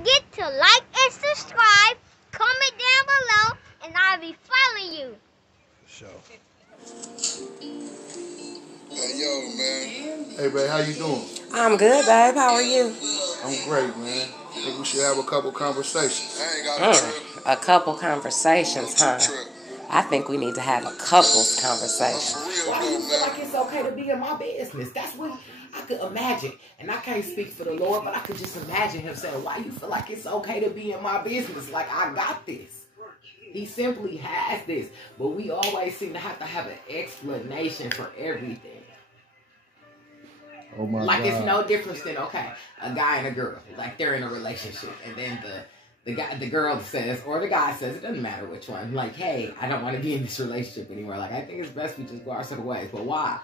forget to like and subscribe, comment down below, and I'll be following you. Sure. Hey, yo, man. Hey, babe, how you doing? I'm good, babe. How are you? I'm great, man. I think we should have a couple conversations. I ain't got a trip. A couple conversations, huh? I think we need to have a couples conversation. Why do you feel like it's okay to be in my business? That's what I could imagine. And I can't speak for the Lord, but I could just imagine him saying, why you feel like it's okay to be in my business? Like, I got this. He simply has this. But we always seem to have an explanation for everything. Oh, my like, God. it's no difference than, okay, a guy and a girl. Like, they're in a relationship. And then the girl says, or the guy says, it doesn't matter which one, like, hey, I don't want to be in this relationship anymore. Like, I think it's best we just go our separate ways. But why?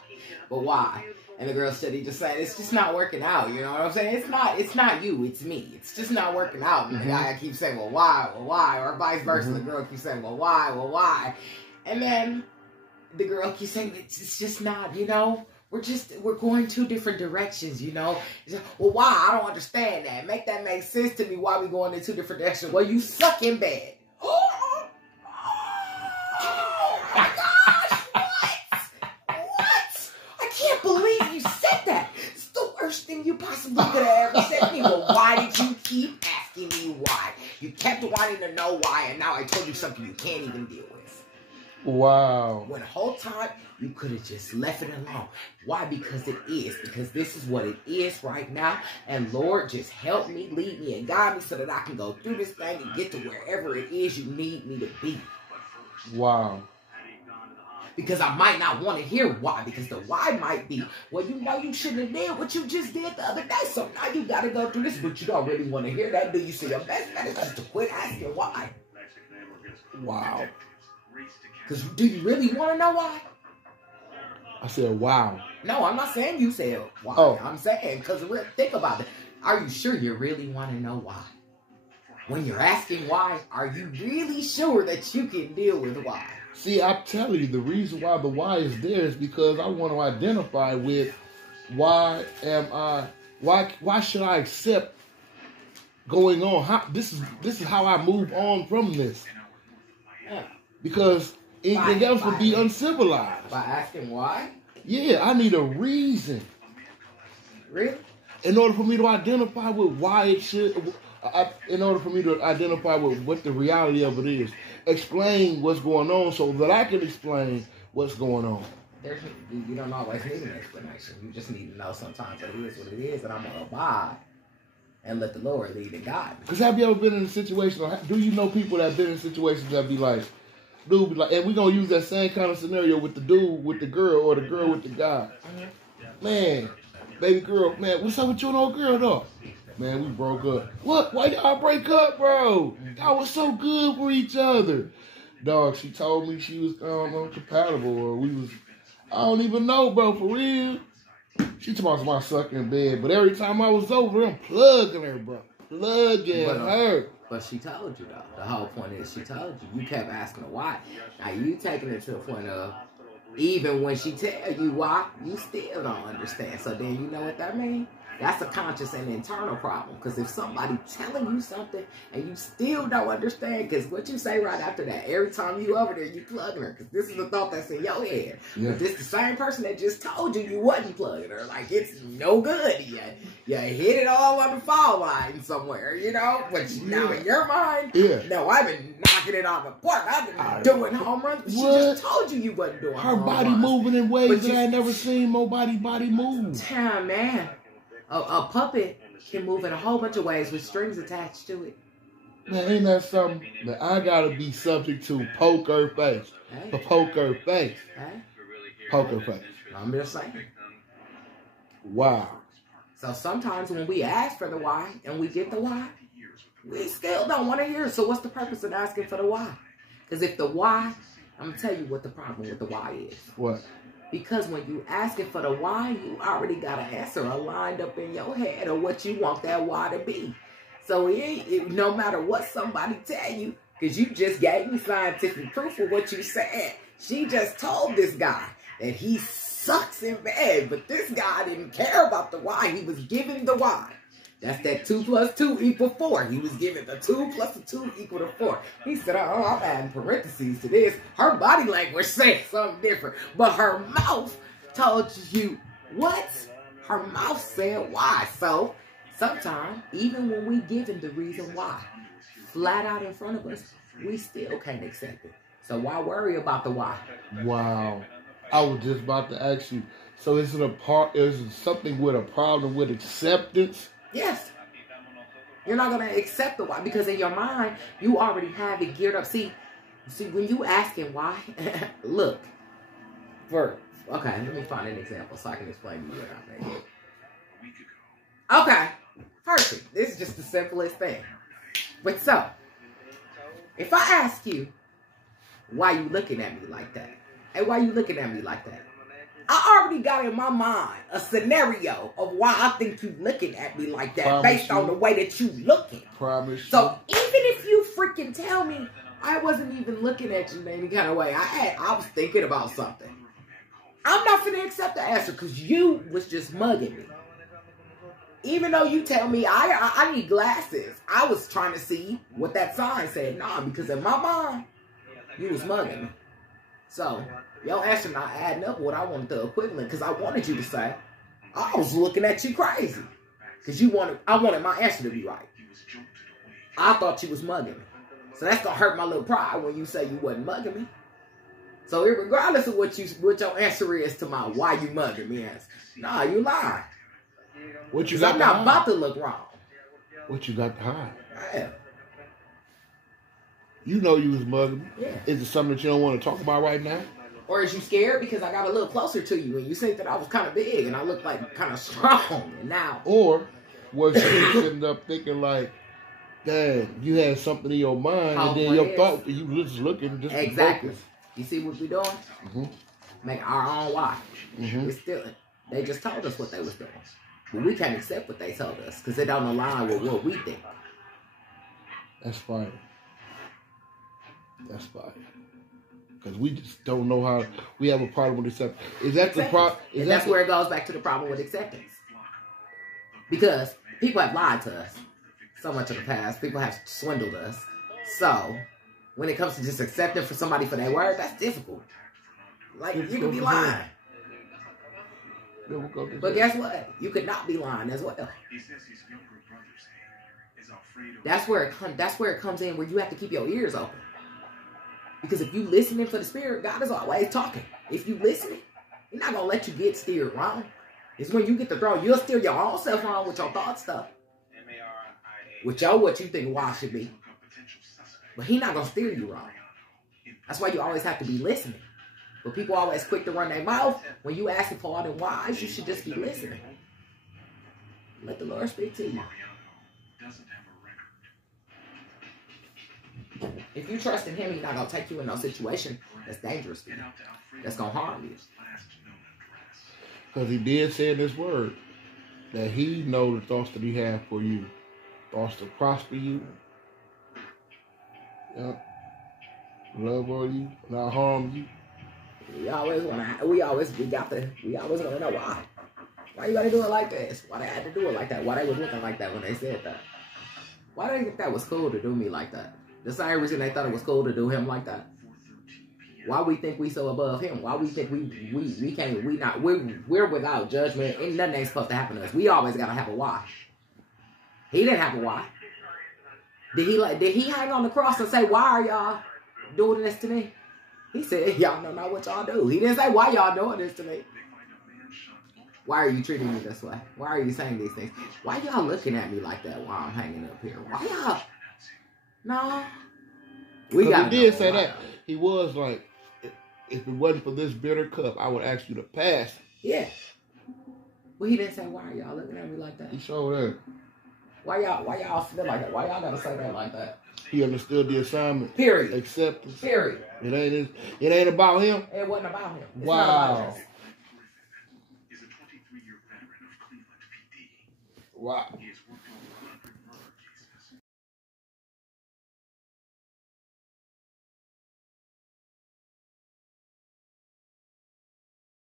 But why? And the girl steady just saying, it's just not working out. You know what I'm saying? It's not you, it's me. It's just not working out. And the guy keeps saying, well, why? Well, why? Or vice versa. The girl keeps saying, well, why? Well, why? And then the girl keeps saying, it's just not, you know? We're going two different directions, you know? Like, well, why? I don't understand that. Make that make sense to me. Why we going in two different directions? Well, you suck in bed. Oh my gosh, what? I can't believe you said that. It's the worst thing you possibly could have ever said to me. Well, why did you keep asking me why? You kept wanting to know why, and now I told you something you can't even deal with. Wow. When the whole time, you could have just left it alone. Why? Because it is. Because this is what it is right now. And Lord, just help me, lead me, and guide me so that I can go through this thing and get to wherever it is you need me to be. Wow. Because I might not want to hear why. Because the why might be, well, you know you shouldn't have did what you just did the other day. So now you got to go through this. But you don't really want to hear that, do you? So your best bet is just to quit asking why. Wow. Because do you really want to know why? I said, wow. No, I'm not saying you said why. Oh. I'm saying, because think about it. Are you sure you really want to know why? When you're asking why, are you really sure that you can deal with why? See, I'm telling you, the reason why the why is there is because I want to identify with why should I accept going on? This is how I move on from this. Yeah. Because anything else would be uncivilized. By asking why? Yeah, I need a reason. Really? In order for me to identify with why it should, in order for me to identify with what the reality of it is, explain what's going on so that I can explain what's going on. You don't always need an explanation. You just need to know sometimes that it is what it is, and I'm going to abide and let the Lord lead and guide me. Because have you ever been in a situation, or do you know people that have been in situations that be like, dude be like, and we're going to use that same kind of scenario with the dude with the girl or the girl with the guy. Man, baby girl, man, what's up with you and old girl though? Man, we broke up. What? Why y'all break up, bro? Y'all was so good for each other. Dog, she told me she was compatible, or we was, I don't even know, bro, for real. She told me I was sucking in bed, but every time I was over, I'm plugging her, bro. Plugging her. But she told you, though. The whole point is she told you. You kept asking her why. Now, you taking it to the point of, even when she tell you why, you still don't understand. So then you know what that means? That's a conscious and internal problem. Because if somebody telling you something and you still don't understand, because what you say right after that, every time you over there, you plugging her. Because this is the thought that's in your head. Yeah. But this the same person that just told you you wasn't plugging her. Like, it's no good. You hit it all on the foul line somewhere, you know? But now in your mind, no, I've been knocking it out of the park. I've been doing home runs. She just told you wasn't doing her home body runs. Moving in ways that I never seen nobody body move. Damn, man. A puppet can move in a whole bunch of ways with strings attached to it. Man, ain't that something that I gotta be subject to? Poker face. Hey. Poker face. Hey. Poker face. I'm just saying. Wow. So sometimes when we ask for the why and we get the why, we still don't want to hear it. So what's the purpose of asking for the why? Because if the why, I'm going to tell you what the problem with the why is. What? Because when you asking for the why, you already got an answer lined up in your head of what you want that why to be. So no matter what somebody tell you, because you just gave me scientific proof of what you said. She just told this guy that he sucks in bed, but this guy didn't care about the why. He was giving the why. That's that 2 plus 2 equal 4. He was given the 2 plus the 2 equal to 4. He said, oh, I'm adding parentheses to this. Her body language said something different. But her mouth told you what? Her mouth said why. So sometimes, even when we given the reason why, flat out in front of us, we still can't accept it. So why worry about the why? Wow. I was just about to ask you. So is it something with a problem with acceptance? Yes. You're not going to accept the why because in your mind, you already have it geared up. See, when you asking why, look, okay, let me find an example so I can explain to you what I'm thinking. Okay, perfect. This is just the simplest thing. But so, if I ask you, why you looking at me like that? Hey, why you looking at me like that? I already got in my mind a scenario of why I think you looking at me like that based on the way that you looking. So even if you freaking tell me I wasn't even looking at you in any kind of way, I was thinking about something. I'm not finna accept the answer because you was just mugging me. Even though you tell me I need glasses, I was trying to see what that sign said. Nah, because in my mind, you was mugging me. So your answer not adding up what I wanted the equivalent because I wanted you to say, I was looking at you crazy. Because I wanted my answer to be right. I thought you was mugging me. So that's going to hurt my little pride when you say you wasn't mugging me. So regardless of what your answer is to my why you mugging me answer, nah, you lying. What you got I'm not about to look wrong. What you got to hide? Yeah. You know you was mugging me. Yeah. Is it something that you don't want to talk about right now? Or is you scared because I got a little closer to you and you think that I was kind of big and I looked like kind of strong and now? Or was you sitting up thinking like, dang, you had something in your mind and then your thought, you was just looking just exactly. Focus. You see what we doing? Mm-hmm. Make our own why. Mm-hmm. It's still, they just told us what they was doing. But we can't accept what they told us because it don't align with what we think. That's fine. That's fine. Because we just don't know how. We have a problem with acceptance. Is that the problem? That's where it goes back to the problem with acceptance. Because people have lied to us so much in the past. People have swindled us. So when it comes to just accepting for somebody for their word, that's difficult. Like, you could be lying. But guess what? You could not be lying as well. That's where it comes in where you have to keep your ears open. Because if you listening for the Spirit, God is always talking. If you listening, He's not going to let you get steered wrong. It's when you get the throne, you'll steer your own self wrong with your thought stuff. With what you think why should be. But He's not going to steer you wrong. That's why you always have to be listening. But people always quick to run their mouth. When you asking for all the whys, you should just be listening. Let the Lord speak to you. If you trust in Him, He's not going to take you in no situation that's dangerous for you. That's going to harm you. Because He did say in His word that He knows the thoughts that He has for you. Thoughts to prosper you. Yep. Love on you, not harm you. We always want to know why. Why you got to do it like this? Why they had to do it like that? Why they was looking like that when they said that? Why they think that was cool to do me like that? The same reason they thought it was cool to do him like that. Why we think we so above him? Why we think we're without judgment and nothing ain't supposed to happen to us. We always gotta have a why. He didn't have a why. Did he hang on the cross and say, why are y'all doing this to me? He said, y'all don't know what y'all do. He didn't say, why y'all doing this to me? Why are you treating me this way? Why are you saying these things? Why y'all looking at me like that while I'm hanging up here? Why y'all? No. He did say that. He was like, if it wasn't for this bitter cup, I would ask you to pass. Yeah. But he didn't say, why are y'all looking at me like that? He showed that. Why y'all feel like that? Why y'all gotta say that like that? He understood the assignment. Period. Acceptance. Period. It ain't about him. It wasn't about him. It's wow. Not about us. Wow.